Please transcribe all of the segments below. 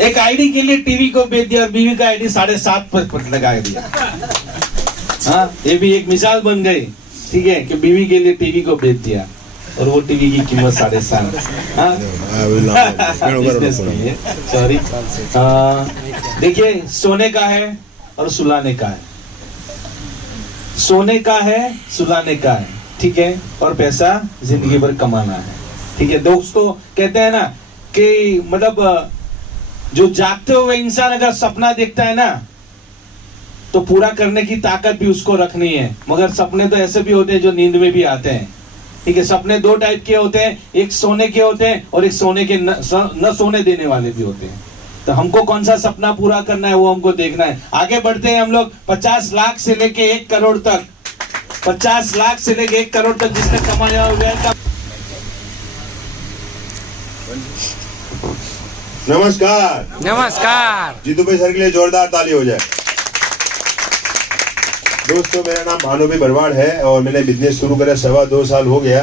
एक आईडी के लिए टीवी को बेच दिया और बीवी का आईडी 7.5 पर लगा दिया। हाँ, ये भी एक मिसाल बन गई, ठीक है, कि बीवी के लिए टीवी को बेच दिया और वो टीवी की कीमत 7.5। सॉरी। देखिए, सोने का है और सुलाने का है, सोने का है सुलाने का है, ठीक है, और पैसा जिंदगी भर कमाना है, ठीक है। दोस्तों कहते हैं ना कि मतलब जो जागते हुए इंसान अगर सपना देखता है ना तो पूरा करने की ताकत भी उसको रखनी है, मगर सपने तो ऐसे भी होते हैं जो नींद में भी आते हैं, ठीक है। सपने दो टाइप के होते हैं, एक सोने के होते हैं और एक सोने के न सोने देने वाले भी होते हैं। तो हमको कौन सा सपना पूरा करना है वो हमको देखना है। आगे बढ़ते हैं हम लोग 50 लाख से लेके 1 करोड़ तक, 50 लाख से लेके 1 करोड़ तक जिसने कमाया हुआ। नमस्कार। नमस्कार। जीतू भाई सर के लिए जोरदार ताली हो जाए। दोस्तों, मेरा नाम भानुभाई भरवाड़ है और मैंने बिजनेस शुरू करा 2.25 साल हो गया।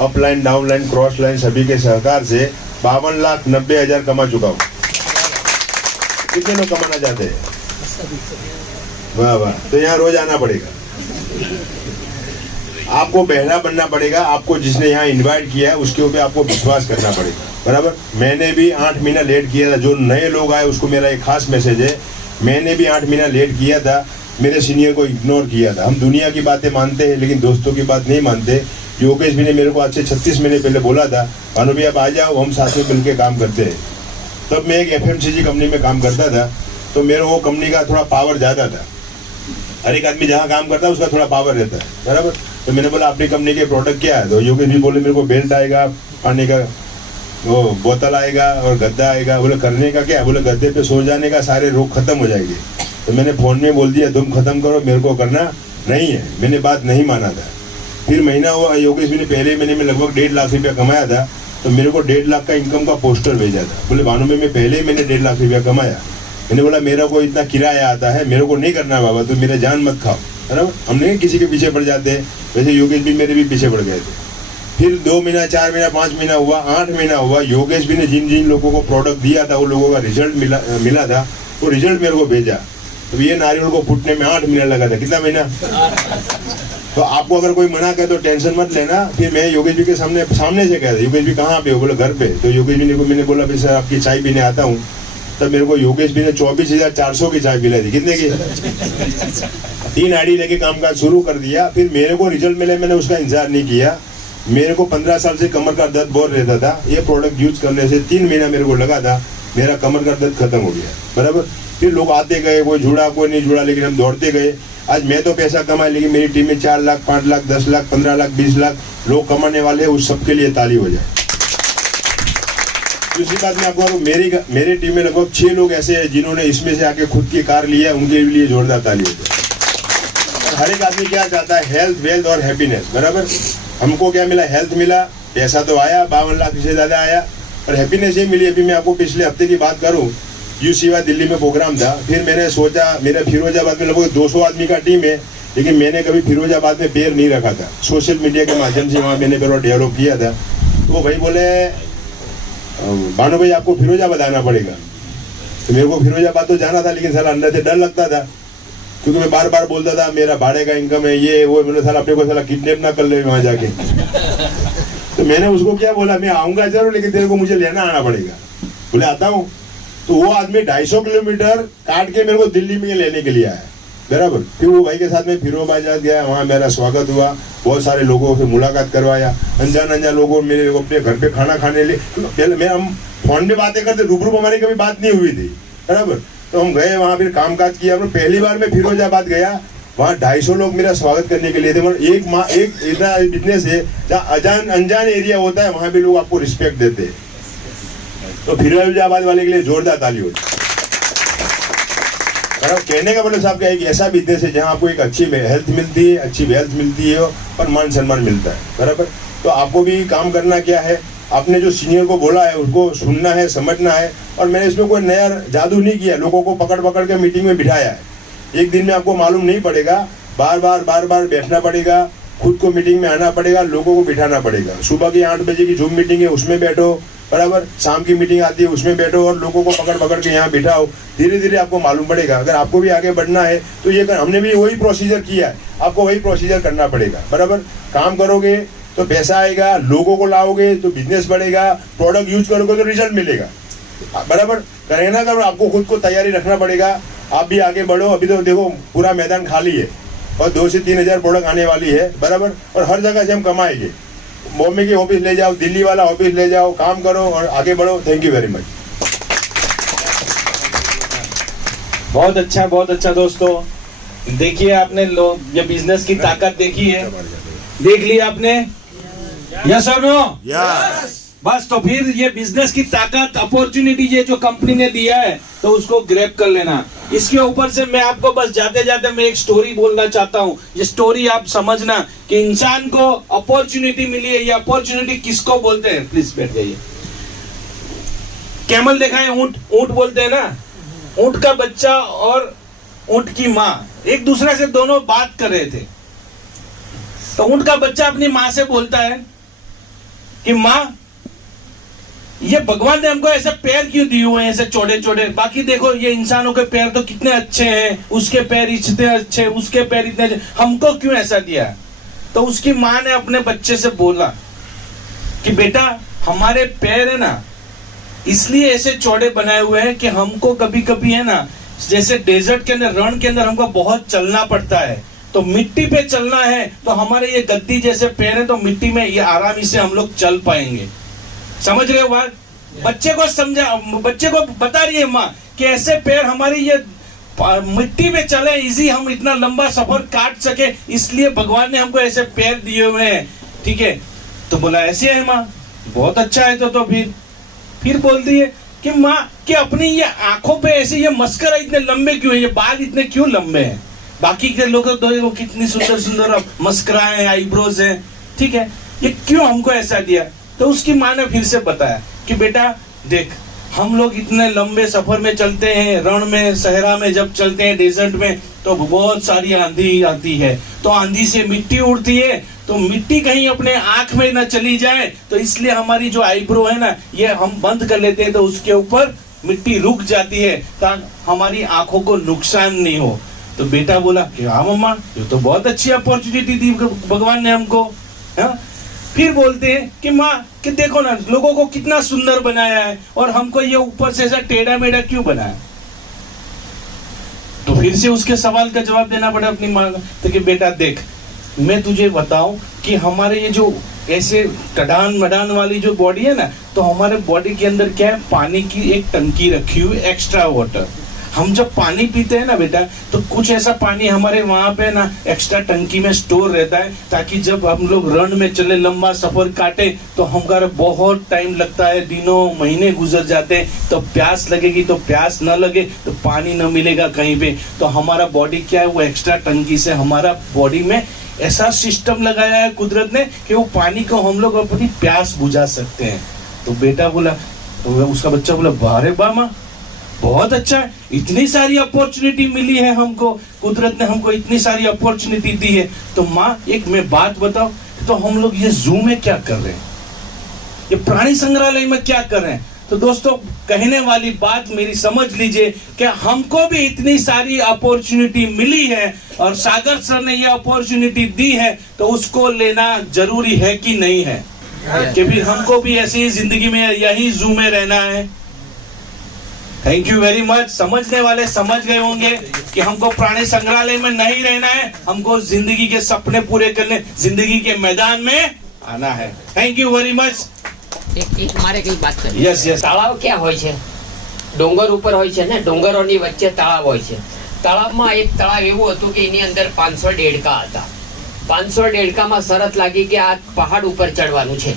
अपलाइन, डाउनलाइन, क्रॉस लाइन सभी के सहकार से 52,90,000 कमा चुका हूँ। कितने लोग कमाना चाहते हैं? वाह वाह। तो यहाँ रोज आना पड़ेगा, आपको बहरा बनना पड़ेगा। आपको जिसने यहाँ इनवाइट किया है उसके ऊपर आपको विश्वास करना पड़ेगा, बराबर। मैंने भी 8 महीना लेट किया था। जो नए लोग आए उसको मेरा एक खास मैसेज है, मैंने भी 8 महीना लेट किया था, मेरे सीनियर को इग्नोर किया था। हम दुनिया की बातें मानते हैं लेकिन दोस्तों की बात नहीं मानते। योगेश भी ने मेरे को आज से 36 महीने पहले बोला था, भानु भैया आप आ जाओ, हम साथ में मिलकर काम करते हैं। तब मैं एक FMCG कंपनी में काम करता था, तो मेरे वो कंपनी का थोड़ा पावर ज़्यादा था। हर एक आदमी जहाँ काम करता है उसका थोड़ा पावर रहता है, बराबर। तो मैंने बोला अपनी कंपनी के प्रोडक्ट क्या है? तो योगेश भी बोले मेरे को बेल्ट आएगा, पानी का वो बोतल आएगा और गद्दा आएगा। बोले करने का क्या? बोले गद्दे पे सो जाने का, सारे रोग खत्म हो जाएंगे। तो मैंने फ़ोन में बोल दिया तुम खत्म करो, मेरे को करना नहीं है। मैंने बात नहीं माना था। फिर महीना हुआ, योगेश भी ने पहले महीने में लगभग 1.5 लाख रुपया कमाया था, तो मेरे को 1.5 लाख का इनकम का पोस्टर भेजा था। बोले भानु में पहले ही मैंने 1.5 लाख रुपया कमाया। मैंने बोला मेरा को इतना किराया आता है, मेरे को नहीं करना बाबा, तो मेरा जान मत खाओ, है ना। हम नहीं किसी के पीछे पड़ जाते हैं, वैसे योगेश भी मेरे भी पीछे पड़ गए थे। फिर 2 महीना, 4 महीना, 5 महीना हुआ, 8 महीना हुआ। योगेश भी ने जिन जिन लोगों को प्रोडक्ट दिया था, वो लोगों का रिजल्ट मिला था, वो रिजल्ट मेरे को भेजा। तो ये नारियल को फूटने में 8 महीना लगा था। कितना महीना? तो आपको अगर कोई मना करे तो टेंशन मत लेना। फिर मैं योगेश जी के सामने से कह रहा, योगेश जी कहाँ पे हो? बोले घर पे। तो योगेश जी को मैंने बोला भाई सर आपकी चाय पीने आता हूँ। तब मेरे को योगेश जी ने 24,400 की चाय पिलाई थी। कितने की? 3 आईडी लेके कामकाज शुरू कर दिया। फिर मेरे को रिजल्ट मिले, मैंने उसका इंतजार नहीं किया। मेरे को 15 साल से कमर का दर्द बहुत रहता था। ये प्रोडक्ट यूज करने से 3 महीना मेरे को लगा था, मेरा कमर का दर्द खत्म हो गया, बराबर। फिर लोग आते गए, कोई जुड़ा कोई नहीं जुड़ा, लेकिन हम दौड़ते गए। आज मैं तो पैसा कमाए, लेकिन मेरी टीम में 4 लाख, 5 लाख, 10 लाख, 15 लाख, 20 लाख लोग कमाने वाले हैं। उस सबके लिए ताली हो जाए। दूसरी बात मैं आपको, मेरी टीम में लगभग 6 लोग ऐसे हैं जिन्होंने इसमें से आके खुद की कार लिया, उनके लिए जोरदार ताली हो जाए। हर एक आदमी क्या चाहता है? हेल्थ, वेल्थ और हैप्पीनेस, बराबर। हमको क्या मिला? हेल्थ मिला, पैसा तो आया 52 लाख से ज़्यादा आया, और हैप्पीनेस ये मिली। अभी मैं आपको पिछले हफ्ते की बात करूं, UCY दिल्ली में प्रोग्राम था। फिर मैंने सोचा, मेरा फिरोजाबाद में लगभग 200 आदमी का टीम है, लेकिन मैंने कभी फिरोजाबाद में पैर नहीं रखा था। सोशल मीडिया के माध्यम से वहाँ मैंने पैर डेवलप किया था। तो भाई बोले भानु भाई आपको फिरोजाबाद आना पड़ेगा। तो मेरे को फिरोजाबाद तो जाना था, लेकिन साला अंदर से डर लगता था, क्योंकि मैं बार बार बोलता था मेरा भाड़े का इनकम है, ये वो। मैंने साला अपने को साला किडनैप ना कर ले वहाँ जाके। तो मैंने उसको क्या बोला, मैं आऊँगा जरूर, लेकिन तेरे को मुझे लेना आना पड़ेगा। बोले आता हूँ। तो वो आदमी 250 किलोमीटर काट के मेरे को दिल्ली में लेने के लिए आया, बराबर। फिर वो भाई के साथ में फिरोजाबाद गया, वहाँ मेरा स्वागत हुआ, बहुत सारे लोगों से मुलाकात करवाया। अनजान लोगों मेरे को अपने घर पे खाना खाने लिए, पहले मैं हम फोन पे बातें करते, रूबरू हमारी कभी बात नहीं हुई थी, बराबर। तो हम गए वहाँ, फिर कामकाज किया। पहली बार मैं फिरोजाबाद गया, वहाँ 250 लोग मेरा स्वागत करने के लिए थे। मतलब एक ऐसा बिजनेस है जहाँ अनजान एरिया होता है, वहाँ भी लोग आपको रिस्पेक्ट देते हैं। तो फिरोजाबाद वाले के लिए जोरदार ताली हो। कहने का मतलब साहब क्या है कि ऐसा बिजनेस है जहाँ आपको एक अच्छी हेल्थ मिलती है, अच्छी वेल्थ मिलती है और मान सम्मान मिलता है, बराबर। तो आपको भी काम करना क्या है, आपने जो सीनियर को बोला है उसको सुनना है, समझना है। और मैंने इसमें कोई नया जादू नहीं किया, लोगों को पकड़ के मीटिंग में बिठाया है। एक दिन में आपको मालूम नहीं पड़ेगा, बार बार बैठना पड़ेगा, खुद को मीटिंग में आना पड़ेगा, लोगों को बिठाना पड़ेगा। सुबह की 8 बजे की जूम मीटिंग है, उसमें बैठो। बराबर। शाम की मीटिंग आती है, उसमें बैठो और लोगों को पकड़ पकड़ के यहाँ बिठाओ। धीरे धीरे आपको मालूम पड़ेगा। अगर आपको भी आगे बढ़ना है तो ये हमने भी वही प्रोसीजर किया है, आपको वही प्रोसीजर करना पड़ेगा। बराबर, काम करोगे तो पैसा आएगा, लोगों को लाओगे तो बिजनेस बढ़ेगा, प्रोडक्ट यूज करोगे तो रिजल्ट मिलेगा। बराबर करेंगे ना, तो आपको खुद को तैयारी रखना पड़ेगा। आप भी आगे बढ़ो। अभी तो देखो पूरा मैदान खाली है और 2 से 3 हजार प्रोडक्ट आने वाली है। बराबर, और हर जगह से हम कमाएंगे। बॉम्बे की ऑफिस ले जाओ, दिल्ली वाला ऑफिस ले जाओ, काम करो और आगे बढ़ो। Thank you very much. बहुत अच्छा दोस्तों। देखिए आपने लोग ये बिजनेस की ताकत देखी है, देख लिया आपने, यस और नो? यस। बस तो फिर ये बिजनेस की ताकत, अपॉर्चुनिटी ये जो कंपनी ने दिया है तो उसको ग्रैब कर लेना। इसके ऊपर से मैं आपको बस जाते जाते मैं एक स्टोरी बोलना चाहता हूँ। ये स्टोरी आप समझना कि इंसान को अपॉर्चुनिटी मिली है। ये अपॉर्चुनिटी किसको बोलते हैं? प्लीज बैठ जाइए। कैमल देखा है? ऊंट, ऊंट बोलते हैं ना। ऊंट का बच्चा और ऊंट की माँ एक दूसरे से दोनों बात कर रहे थे। तो ऊंट का बच्चा अपनी माँ से बोलता है कि माँ, ये भगवान ने हमको ऐसे पैर क्यों दिए हुए हैं, ऐसे चौड़े चौड़े? बाकी देखो ये इंसानों के पैर तो कितने अच्छे हैं, उसके पैर इतने अच्छे, उसके पैर इतने अच्छे, हमको क्यों ऐसा दिया? तो उसकी माँ ने अपने बच्चे से बोला कि बेटा, हमारे पैर है ना इसलिए ऐसे चौड़े बनाए हुए हैं कि हमको कभी कभी है ना, जैसे डेजर्ट के अंदर, रण के अंदर हमको बहुत चलना पड़ता है, तो मिट्टी पे चलना है, तो हमारे ये गद्दी जैसे पैर है तो मिट्टी में ये आरामी से हम लोग चल पाएंगे। समझ रहे हो बात? बच्चे को समझा, बच्चे को बता रही है माँ कि ऐसे पैर हमारी ये मिट्टी में चले, इजी हम इतना लंबा सफर काट सके, इसलिए भगवान ने हमको ऐसे पैर दिए हुए हैं। ठीक है? तो बोला ऐसे है माँ, बहुत अच्छा है। तो फिर बोलती है कि माँ कि अपनी ये आंखों पे ऐसे ये मस्करा इतने लंबे क्यों है, ये बाल इतने क्यों लंबे हैं? बाकी के लोगों तो कितनी सुंदर सुंदर मस्कराएं हैं, आईब्रोज हैं, ठीक है, ये क्यों हमको ऐसा दिया? तो उसकी माँ ने फिर से बताया कि बेटा देख, हम लोग इतने लंबे सफर में चलते हैं, रण में, सहरा में जब चलते हैं, डेजर्ट में, तो बहुत सारी आंधी आती है, तो आंधी से मिट्टी उड़ती है, तो मिट्टी कहीं अपने आंख में न चली जाए, तो इसलिए हमारी जो आईब्रो है ना, ये हम बंद कर लेते हैं, तो उसके ऊपर मिट्टी रुक जाती है ताकि हमारी आंखों को नुकसान नहीं हो। तो बेटा बोला कि हाँ मम्मा, ये तो बहुत अच्छी अपॉर्चुनिटी दी भगवान ने हमको। हाँ? फिर बोलते हैं कि माँ कि देखो ना, लोगों को कितना सुंदर बनाया है और हमको ये ऊपर से ऐसा टेढ़ा मेढ़ा क्यों बनाया? तो फिर से उसके सवाल का जवाब देना पड़ा अपनी माँ को। तो कि बेटा देख, मैं तुझे बताऊं कि हमारे ये जो ऐसे टडान मडान वाली जो बॉडी है ना, तो हमारे बॉडी के अंदर क्या है, पानी की एक टंकी रखी हुई, एक्स्ट्रा वाटर। हम जब पानी पीते हैं ना बेटा, तो कुछ ऐसा पानी हमारे वहां पे ना एक्स्ट्रा टंकी में स्टोर रहता है, ताकि जब हम लोग रण में चले, लंबा सफर काटे, तो हमारा बहुत टाइम लगता है, दिनों महीने गुजर जाते हैं, तो प्यास लगेगी, तो प्यास न लगे तो पानी न मिलेगा कहीं पे, तो हमारा बॉडी क्या है, वो एक्स्ट्रा टंकी से हमारा बॉडी में ऐसा सिस्टम लगाया है कुदरत ने कि वो पानी को हम लोग अपनी प्यास बुझा सकते हैं। तो बेटा बोला, तो उसका बच्चा बोला, बारे बामा, बहुत अच्छा है, इतनी सारी अपॉर्चुनिटी मिली है हमको, कुदरत ने हमको इतनी सारी अपॉर्चुनिटी दी है। तो माँ एक मैं बात बताओ, तो हम लोग ये जू में क्या कर रहे हैं, ये प्राणी संग्रहालय में क्या कर रहे हैं? तो दोस्तों, कहने वाली बात मेरी समझ लीजिए कि हमको भी इतनी सारी अपॉर्चुनिटी मिली है और सागर सर ने ये अपॉर्चुनिटी दी है, तो उसको लेना जरूरी है कि नहीं है? कि फिर हमको भी ऐसी जिंदगी में यही जू में रहना है? Thank you very much. समझने वाले समझ गए होंगे कि हमको प्राणी संग्रहालय में नहीं रहना है, हमको जिंदगी के सपने पूरे करने, जिंदगी के मैदान में आना है। Thank you very much. એક મારે કઈ વાત કરી. યસ યસ તળાવ ક્યાં હોય છે? ડોંગર ઉપર હોય છે ને, ડોંગરોની વચ્ચે તળાવ હોય છે. તળાવમાં એક તળાવ એવું હતું કે એની અંદર 500 ડેડકા હતા. 500 ડેડકામાં શરત લાગી કે આ પહાડ ઉપર ચડવાનું છે.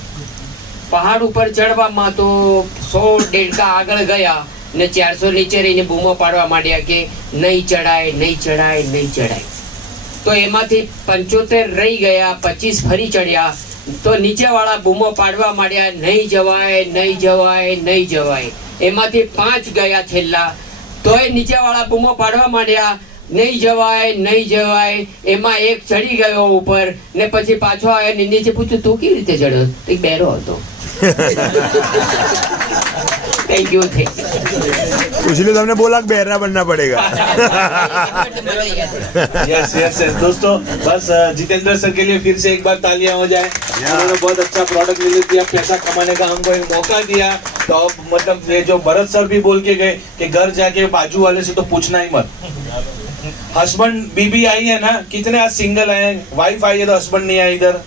પહાડ ઉપર ચડવામાં તો 100 ડેડકા આગળ ગયા ને 400 નીચે રહીને બૂમો પાડવા માંડ્યા કે નહીં ચડાય, નહીં ચડાય, નહીં ચડાય. તો એમાંથી 75 રહી ગયા, 25 ફરી ચડ્યા. તો નીચે વાળા બૂમો પાડવા માંડ્યા, નહીં જવાય, નહીં જવાય, નહીં જવાય. એમાંથી 5 ગયા છેલ્લા, તોય નીચે વાળા બૂમો પાડવા માંડ્યા, નહીં જવાય, નહીં જવાય. એમાં એક ચડી ગયો ઉપર ને પછી પાછો આવ્યો ને નીચે પૂછ્યું તું કેવી રીતે ચડ્યો? તો એક બેરો હતો. थैंक यू इसलिए तो हमने बोला कि बहरा बनना पड़ेगा। यस यस यस दोस्तों, बस जितेंद्र सर के लिए फिर से एक बार तालियां हो जाए। उन्होंने बहुत अच्छा प्रोडक्ट रिलीज दिया, पैसा कमाने का हमको एक मौका दिया। तो अब मतलब ये जो भरत सर भी बोल के गए कि घर जाके बाजू वाले से तो पूछना ही मत। हस्बैंड बीबी आई है ना, कितने आज सिंगल आए हैं, वाइफ आई है तो हस्बैंड नहीं आए इधर,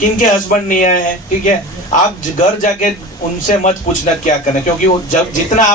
किनके हस्बैंड नहीं आए हैं, ठीक है। आप घर जाके उनसे मत पूछना क्या करना, क्योंकि वो जब जितना आप